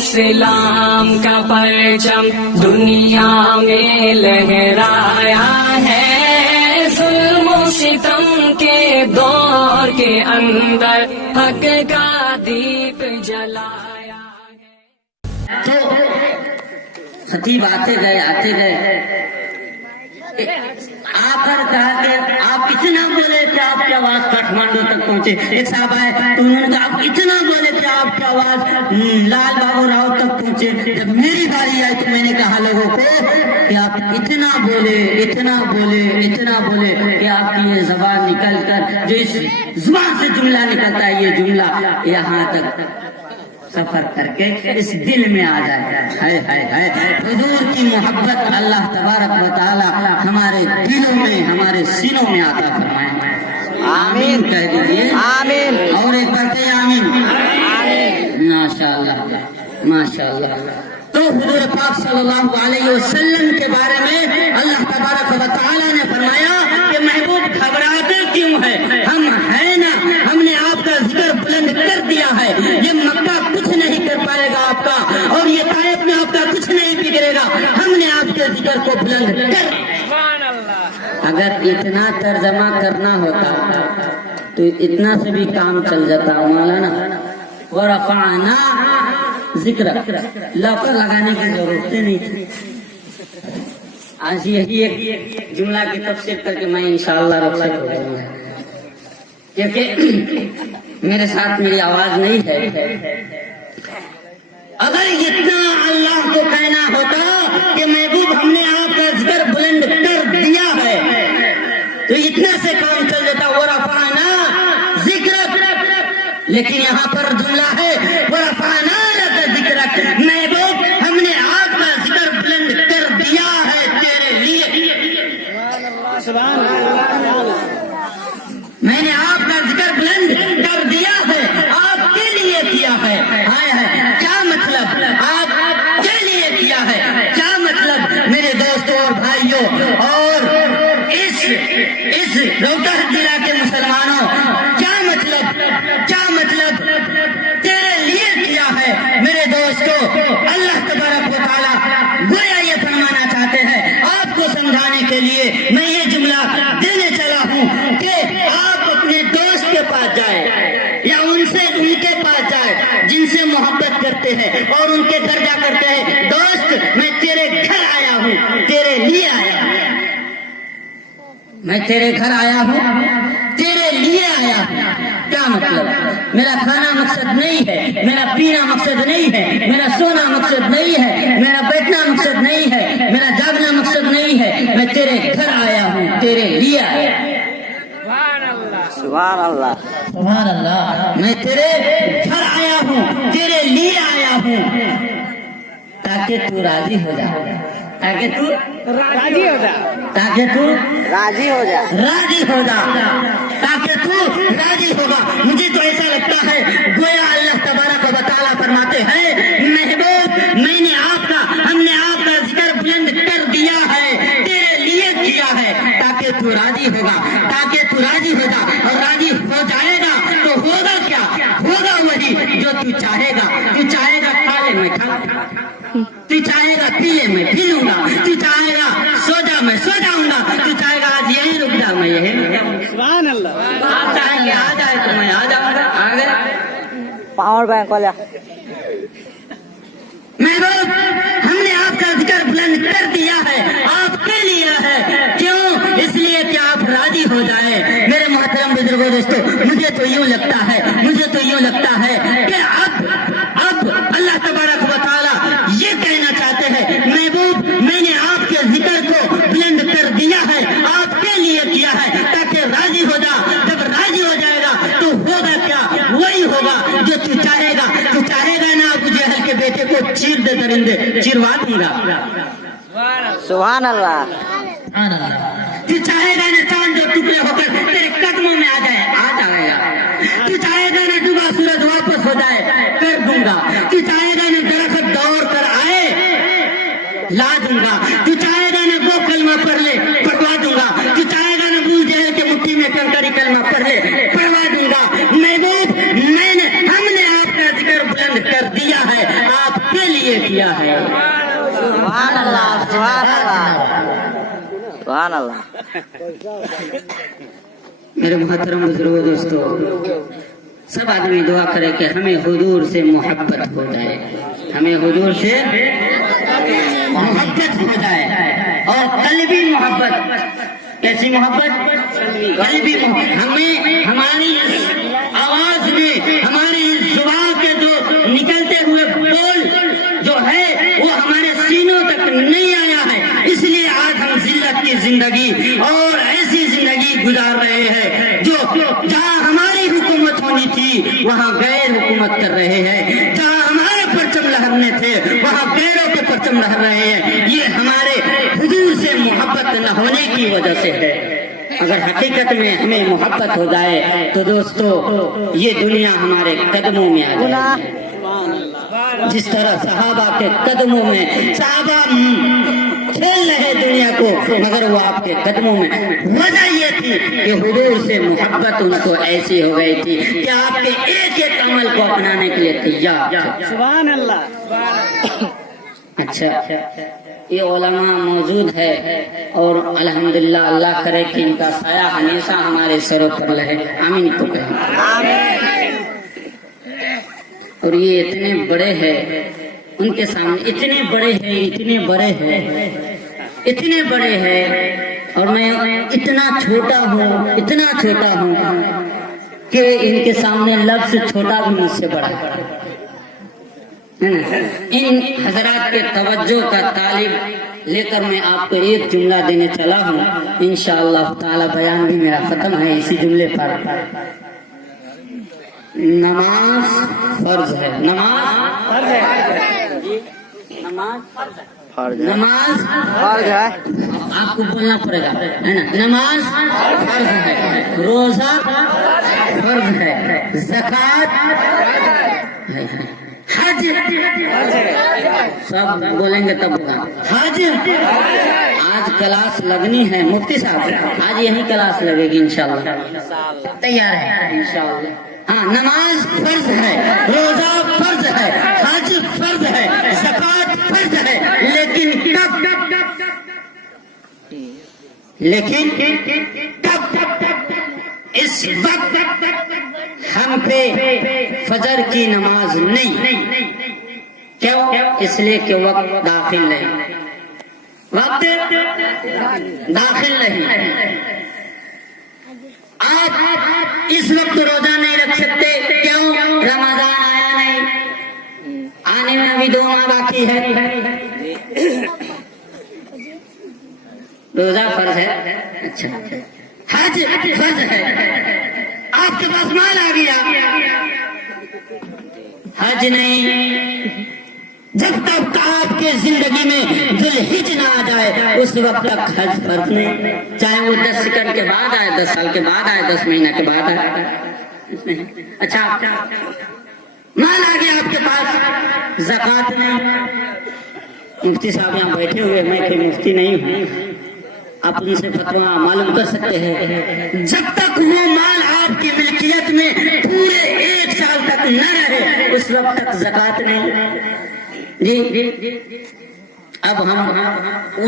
اسلام کا پرچم دنیا میں لہرایا ہے، ظلم و ستم کے دور کے اندر حق کا دیپ جلایا ہے۔ تو خطیب آتے گئے آخر کہا کہ آپ اتنا بولے کہ آپ کی آواز کاٹھمانڈو تک پہنچے۔ ایک صاحب آئے تو انہوں نے کہا آپ اتنا بولے کہ آپ کی آواز لال بابو راؤ تک پہنچے۔ جب میری باری آئی تو میں نے کہا لوگوں کو کہ آپ اتنا بولے کہ آپ کی یہ زبان نکل کر جو اس زبان سے جملہ نکلتا ہے، یہ جملہ یہاں تک سفر کر کے اس دل میں آ جائے۔ حضور کی محبت اللہ تبارک و تعالی ہمارے دلوں میں، ہمارے سینوں میں عطا فرمائے۔ آمین کہہ دیجیے، آمین، اور ایک بار کہیے آمین۔ ماشاء اللہ۔ تو حضور پاک صلی اللہ علیہ وسلم کے بارے میں اللہ تبارک و تعالی نے فرمایا کہ محبوب گھبراتے کیوں ہے، ہم ہے نا، ہم نے آپ کا ذکر بلند کر دیا ہے، یہ مکہ کچھ نہیں کر پائے گا آپ کا، اور یہ طائف میں آپ کا کچھ نہیں بگڑے گا، ہم نے آپ کے ذکر کو بلند کر۔ اگر اتنا ترجمہ کرنا ہوتا تو اتنا سے بھی کام چل جاتا مولانا۔ ورفعنا ذکر لاکر لگانے کی ضرورت نہیں تھی۔ آج یہی ایک جملہ کی تفسیر کر کے میں انشاءاللہ رخصت ہو جاؤں گا، کیونکہ میرے ساتھ میری آواز نہیں ہے۔ اگر اتنا اللہ کو کہنا ہوتا کہ محبوب ہم نے آپ کا ذکر بلند کر دیا ہے تو اتنا سے کام چل جاتا۔ ورفعنا ذکرک، لیکن یہاں پر جملہ ہے ورفعنا لک ذکرک، محبوب ہم نے آپ کا ذکر بلند کر دیا ہے تیرے لیے۔ میں نے آپ کا ذکر بلند کر دیا ہے، آپ کے لیے کیا ہے۔ کیا مطلب آپ کے لیے کیا ہے، کیا مطلب میرے دوستوں اور بھائیوں اور اس روہتہ ضلع کے مسلمانوں، کیا مطلب تیرے لیے کیا ہے میرے دوستوں۔ اللہ تبارک و تعالیٰ گویا یہ فرمانا چاہتے ہیں آپ کو سمجھانے کے لیے میں یہ جملہ دینے چلا ہوں کہ آپ اپنے دوست کے پاس جائیں یا ان کے پاس جائیں جن سے محبت کرتے ہیں اور ان کے گھر جا کرتے ہیں، دوست میں تیرے گھر آیا ہوں، تیرے لیے آیا ہوں، میں تیرے گھر آیا ہوں، تیرے لیے آیا ہوں۔ کیا مطلب؟ میرا کھانا مقصد نہیں ہے، میرا پینا مقصد نہیں ہے، میرا سونا مقصد نہیں ہے، میرا بیٹھنا مقصد نہیں ہے، میرا جاگنا مقصد نہیں ہے، میں تیرے گھر آیا ہوں، تیرے لیے آیا ہوں۔ سبحان اللہ، میں تیرے گھر آیا ہوں، تیرے لیے آیا ہوں، تاکہ تو راضی ہو جا، تاکہ تو راضی ہو جا، تاکہ تو راضی ہو جا، راضی ہو جا، تاکہ تو راضی ہوگا۔ مجھے تو ایسا لگتا ہے گویا اللہ تبارک و تعالیٰ فرماتے ہیں محبوب میں نے آپ کا، ہم نے آپ کا ذکر بلند کر دیا ہے، تیرے لیے کیا ہے، تاکہ تو راضی ہوگا، تاکہ تو راضی ہوگا، اور راضی ہو جائے گا تو ہوگا کیا، ہوگا وہی جو تو چاہے گا۔ تو چاہے گا کھا لے میں کھا، تو چاہے گا پی لے میں پی لوں گا، تو چاہے گا سو جا میں سو جاؤں گا، تو چاہے گا آج یہی رک جا میں یہی رک جاؤں گا۔ سبحان اللہ۔ آپ چاہیں گے آ جائے تو میں آ جاؤں گا، آ گئے پاور بینک والا۔ محبوب ہم نے آپ کا ذکر بلند کر دیا ہے، آپ کے لیے ہے، کیوں؟ اس لیے کہ آپ راضی ہو جائے۔ میرے محترم بزرگوں دوستوں، مجھے تو یوں لگتا ہے کہ اب اللہ تبارک و تعالیٰ یہ کہنا چاہتے ہیں محبوب میں نے آپ کے ذکر کو بلند کر دیا ہے، آپ کے لیے کیا ہے، تاکہ راضی ہو جا۔ جب راضی ہو جائے گا تو ہوگا کیا، وہی ہوگا جو تو چاہے گا۔ تو چاہے گا نا ابو جہل کے بیٹے کو چیر دے درندے چروا دوں گا۔ سبحان اللہ۔ تو چاہے گا نا چاند جو ٹکڑے ہو کر تیرے قدموں میں آ جائے گا۔ تو چاہے گا نا ڈوبا سورج واپس ہو جائے کر دوں گا۔ تو چاہے گا نا درخت دوڑ کر آئے لا دوں گا۔ تو چاہے گا نا وہ کلمہ پڑھ لے پڑھوا دوں گا۔ تو چاہے گا نا ابو جہل کے مٹھی میں کنکری کلمہ پڑھ لے پڑھوا دوں گا۔ محبوب ہم نے آپ کا ذکر بلند کر دیا ہے، آپ کے کیا ہے. سبحان اللہ سبحان اللہ سبحان اللہ. میرے محترم بزرگوں دوستو، سب آدمی دعا کرے کہ ہمیں حضور سے محبت ہو جائے، ہمیں حضور سے محبت ہو جائے، اور قلبی محبت. کیسی محبت؟ قلبی محبت. ہمیں ہماری آواز میں، ہماری زبان کے جو نکلتے ہوئے بول جو ہے وہ ہمارے سینوں تک نہیں آیا ہے. اس لیے آج ہم ذلت کی زندگی اور ایسی زندگی گزار رہے ہیں جو جہاں ہماری حکومت ہونی تھی وہاں غیر حکومت کر رہے ہیں، جہاں ہمارے پرچم لہرنے تھے وہاں غیروں کے پرچم لہر رہے ہیں. یہ ہمارے حضور سے محبت نہ ہونے کی وجہ سے ہے. اگر حقیقت میں ہمیں محبت ہو جائے تو دوستو یہ دنیا ہمارے قدموں میں آ جائے. جس طرح صحابہ کے قدموں میں، صحابہ کھیل رہے دنیا کو مگر وہ آپ کے قدموں میں. وجہ یہ تھی کہ حضور سے محبت ان کو ایسی ہو گئی تھی کہ آپ کے ایک ایک عمل کو اپنانے کے لیے تیار تھے. سبحان اللہ. اچھا، یہ علماء موجود ہے اور الحمدللہ اللہ کرے کہ ان کا سایہ ہمیشہ ہمارے سروں پر رہے. آمین تو کہیں. اور یہ اتنے بڑے ہیں، ان کے سامنے اتنے بڑے ہیں، اتنے بڑے ہیں، اتنے بڑے ہیں، اور میں اتنا چھوٹا ہوں، اتنا چھوٹا ہوں کہ ان کے سامنے لفظ چھوٹا بھی مجھ سے بڑا ہے. ان حضرات کے توجہ کا طالب لے کر میں آپ کو ایک جملہ دینے چلا ہوں. انشاءاللہ تعالی بیان بھی میرا ختم ہے اسی جملے پر. نماز فرض ہے. نماز فرض ہے. نماز فرض ہے. آپ کو بولنا پڑے گا ہے نا. نماز فرض ہے، روزہ فرض ہے، زکوٰۃ، حج سب بولیں گے تب ہوگا. حج آج کلاس لگنی ہے مفتی صاحب، آج یہی کلاس لگے گی انشاءاللہ. تیار ہے انشاءاللہ. ہاں، نماز فرض ہے، روزہ فرض ہے، حج فرض ہے، زکوٰۃ فرض ہے، لیکن کب؟ اس وقت ہم پہ فجر کی نماز نہیں. کیوں؟ اس لیے کہ وقت داخل نہیں. وقت داخل نہیں. آپ اس وقت روزہ نہیں رکھ سکتے. کیوں؟ رمضان آیا نہیں، آنے میں ابھی 2 ماہ باقی ہے. روزہ فرض ہے. اچھا، حج فرض ہے. آپ کے پاس مال آ گیا، حج نہیں. جب تک آپ کے زندگی میں ذوالحج نہ آ جائے اس وقت تک حج فرض نہیں. چاہے وہ 10 سیکنڈ کے بعد آئے، 10 سال کے بعد آئے، 10 مہینہ کے بعد آئے. اچھا، مال آ گیا آپ کے پاس، زکوٰۃ نہیں. مفتی صاحب یہاں بیٹھے ہوئے، میں کوئی مفتی نہیں ہوں، آپ ان سے فتویٰ معلوم کر سکتے ہیں. جب تک وہ مال آپ کی ملکیت میں پورے 1 سال تک نہ رہے اس وقت تک زکوٰۃ نہیں. جی، اب ہم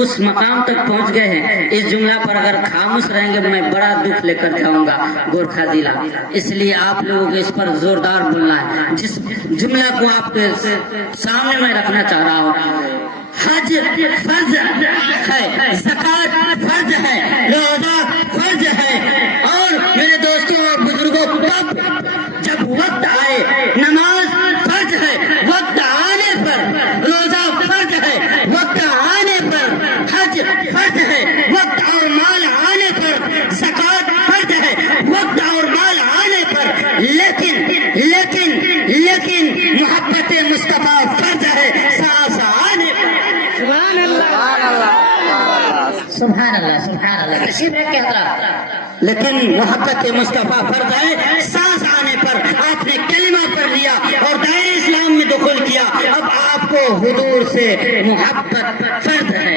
اس مقام تک پہنچ گئے ہیں. اس جملہ پر اگر خاموش رہیں گے میں بڑا دکھ لے کر جاؤں گا گورکھا ضلع. اس لیے آپ لوگوں کو اس پر زوردار بولنا ہے. جس جملہ کو آپ کے سامنے میں رکھنا چاہ رہا ہوں، حج فرض ہے، زکوٰۃ فرض ہے، روزہ فرض ہے. اور میرے دوستوں اور بزرگوں، جب وقت آئے نماز فرض ہے، وقت آنے پر روزہ فرض ہے، وقت آنے پر حج فرض ہے، وقت اور مال آنے پر زکوٰۃ فرض ہے، وقت اور مال آنے پر. لیکن محبت مصطفیٰ فرض ہے سانس آنے پر. سبحان اللہ سبحان اللہ سبحان اللہ. نصیب ہے کہ حضرات، لیکن محبت مصطفیٰ فرض ہے سانس آنے پر. آپ نے کلمہ پڑھ لیا اور دائرہ اسلام میں دخول کیا. اب آپ کو حضور سے محبت فرض ہے،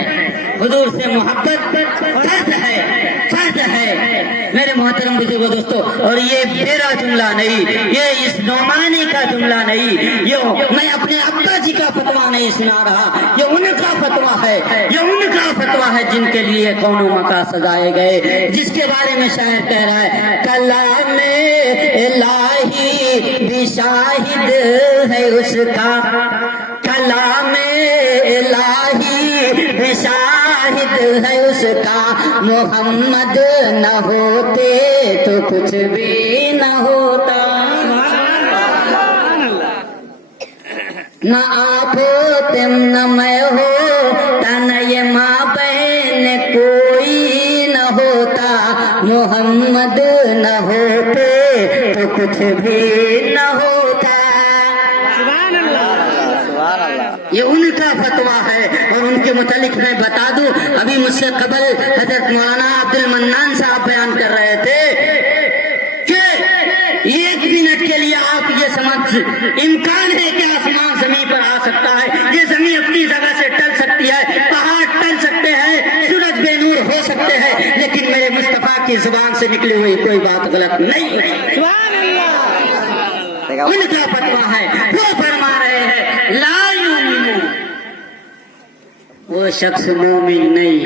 حضور سے محبت فرض ہے، فرض ہے. میرے محترم محترم بزرگوں دوستوں، اور یہ میرا جملہ نہیں، یہ اس نعمانی کا جملہ نہیں، یہ میں اپنے ابا جی کا فتویٰ نہیں سنا رہا، یہ ان کا فتویٰ ہے، یہ ان کا فتویٰ ہے جن کے لیے کون و مکان سجائے گئے، جس کے بارے میں شاعر کہہ رہا ہے کلام الہی بھی شاہد ہے اس کا، کلام الہی بھی شاہد ہے اس کا، محمد نہ ہوتے تو کچھ بھی نہ ہوتا، نہ آپ ہوتے نہ میں ہوتا، نہ یہ ماں بہن کوئی نہ ہوتا، محمد نہ ہوتے تو کچھ بھی نہ ہوتا۔ سبحان اللہ۔ یہ ان کا فتویٰ ہے، اور ان کے متعلق میں بتا دوں، ابھی مجھ سے قبل حضرت مولانا عبد المنان صاحب بیان کر رہے تھے کہ 1 منٹ کے لیے آپ یہ سمجھ، امکان ہے کہ آسمان زمین پر آ سکتا ہے، یہ زمین اپنی جگہ سے ٹل سکتی ہے، پہاڑ ٹل سکتے ہیں، سورج بے نور ہو سکتے ہیں، لیکن میرے مصطفیٰ کی زبان سے نکلی ہوئی کوئی بات غلط نہیں ہے۔ ان کا فتویٰ ہے، وہ فرما رہے ہیں لا یؤمنو، وہ شخص مومن نہیں۔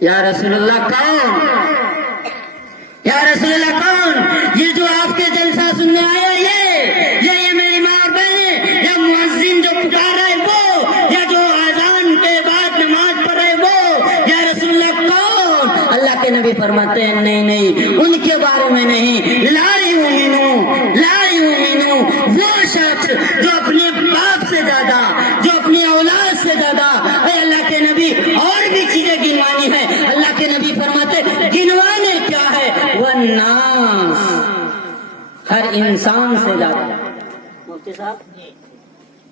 یا رسول اللہ کون؟ یا رسول اللہ کون؟ یہ جو آپ کے جلسہ سننے آئے یہ میری ماں اور بہنیں، یا مؤذن جو پکار رہے وہ، یا جو اذان کے بعد نماز پڑھ رہے وہ، یا رسول اللہ کون؟ اللہ کے نبی فرماتے ہیں نہیں، ان کے بارے میں نہیں، لا یؤمنو، لا یؤمنو، وہ شخص جو اپنے باپ سے زیادہ، جو اپنی اولاد سے زیادہ، اے اللہ کے نبی اور بھی چیزیں گنوانی ہے، اللہ کے نبی فرماتے گنوانے کیا ہے، والناس، ہر انسان سے زیادہ، مفتی صاحب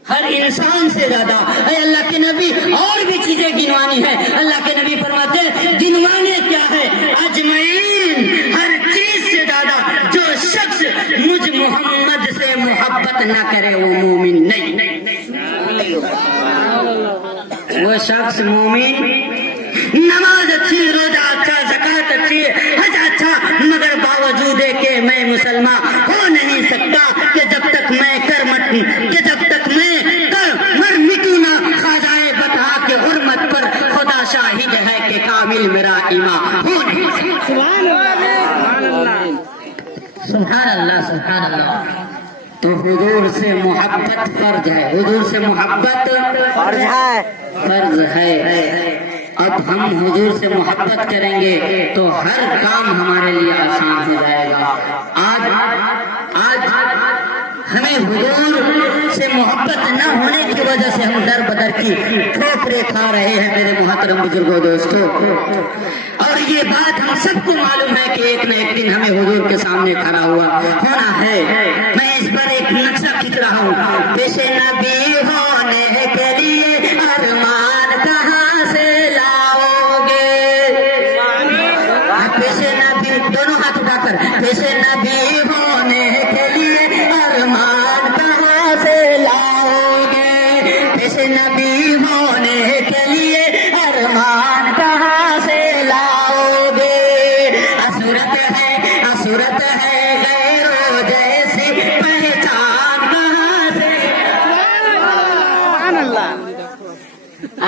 ہر انسان سے زیادہ، اے اللہ کے نبی اور بھی چیزیں گنوانی ہے، اللہ کے نبی فرماتے گنوانے کیا ہے، اجمعین، ہر چیز سے زیادہ، جو شخص مجھ محمد سے محبت نہ کرے وہ مومن نہیں۔ وہ شخص مومن، نماز اچھی، روزہ اچھا، زکات اچھی، حج اچھا، مگر باوجود ہے کہ میں مسلمان ہو نہیں سکتا کہ جب تک میں مر مٹوں نہ خواجہ بتا کے حرمت پر خدا شاہد ہے کہ کامل میرا ایمان ہو نہیں سکتا۔ سبحان اللہ، سبحان اللہ۔ تو حضور سے محبت فرض ہے، حضور سے محبت فرض ہے۔ اب ہم حضور سے محبت کریں گے تو ہر کام ہمارے لیے آسان ہو جائے گا۔ آج ہمیں حضور سے محبت نہ ہونے کی وجہ سے ہم در بدر کی ٹھوکریں کھا رہے ہیں میرے محترم بزرگوں دوستوں، اور یہ بات ہم سب کو معلوم ہے کہ ایک نہ ایک دن ہمیں حضور کے سامنے کھڑا ہونا ہے۔ میں اس پر ایک نقشہ کھینچ رہا ہوں، پیش نبی ہونے کے لیے ارمان کہاں سے لاؤ گے، پیش نبی، دونوں ہاتھ اٹھا کر، پیش نبی ہونے کے لیے ارمان کہاں سے لاؤ گے، پیش نبی ہونے کے لیے ارمان کہاں سے لاؤ گے، اصورت ہے غیروں جیسی پہچان کہاں سے،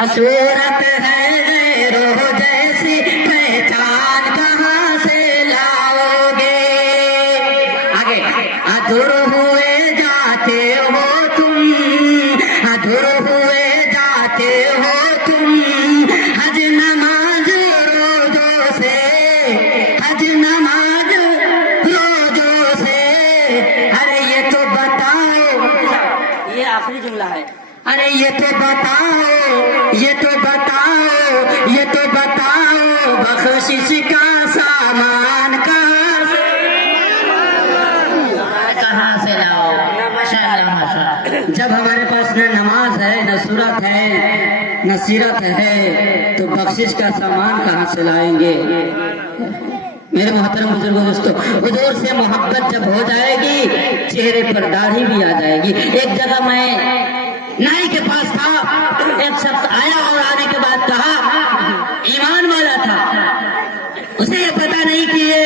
اصورت ہے غیروں جیسی پہچان کہاں سے لاؤ گے۔ آگے، ادھر ہوئے جاتے ہو تم، ادھر ہوئے جاتے ہو تم، حج نماز روزوں سے، حج نماز روزوں سے، ارے یہ تو بتاؤ، یہ آخری جملہ ہے، ارے یہ تو بتاؤ، یہ تو بتاؤ، یہ تو بتاؤ، بخشش کا سامان کہاں سے لاؤ۔ جب ہمارے پاس نہ نماز ہے، نہ سورت ہے، نہ سیرت ہے، تو بخشش کا سامان کہاں سے لائیں گے؟ میرے محترم بزرگوں دوستوں، حضور سے محبت جب ہو جائے گی چہرے پر داڑھی بھی آ جائے گی۔ ایک جگہ میں نائی کے پاس تھا، ایک شخص آیا اور آنے کے بعد کہا، ایمان والا تھا، اسے یہ پتا نہیں کہ یہ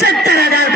70,000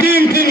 3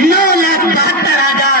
9,72,000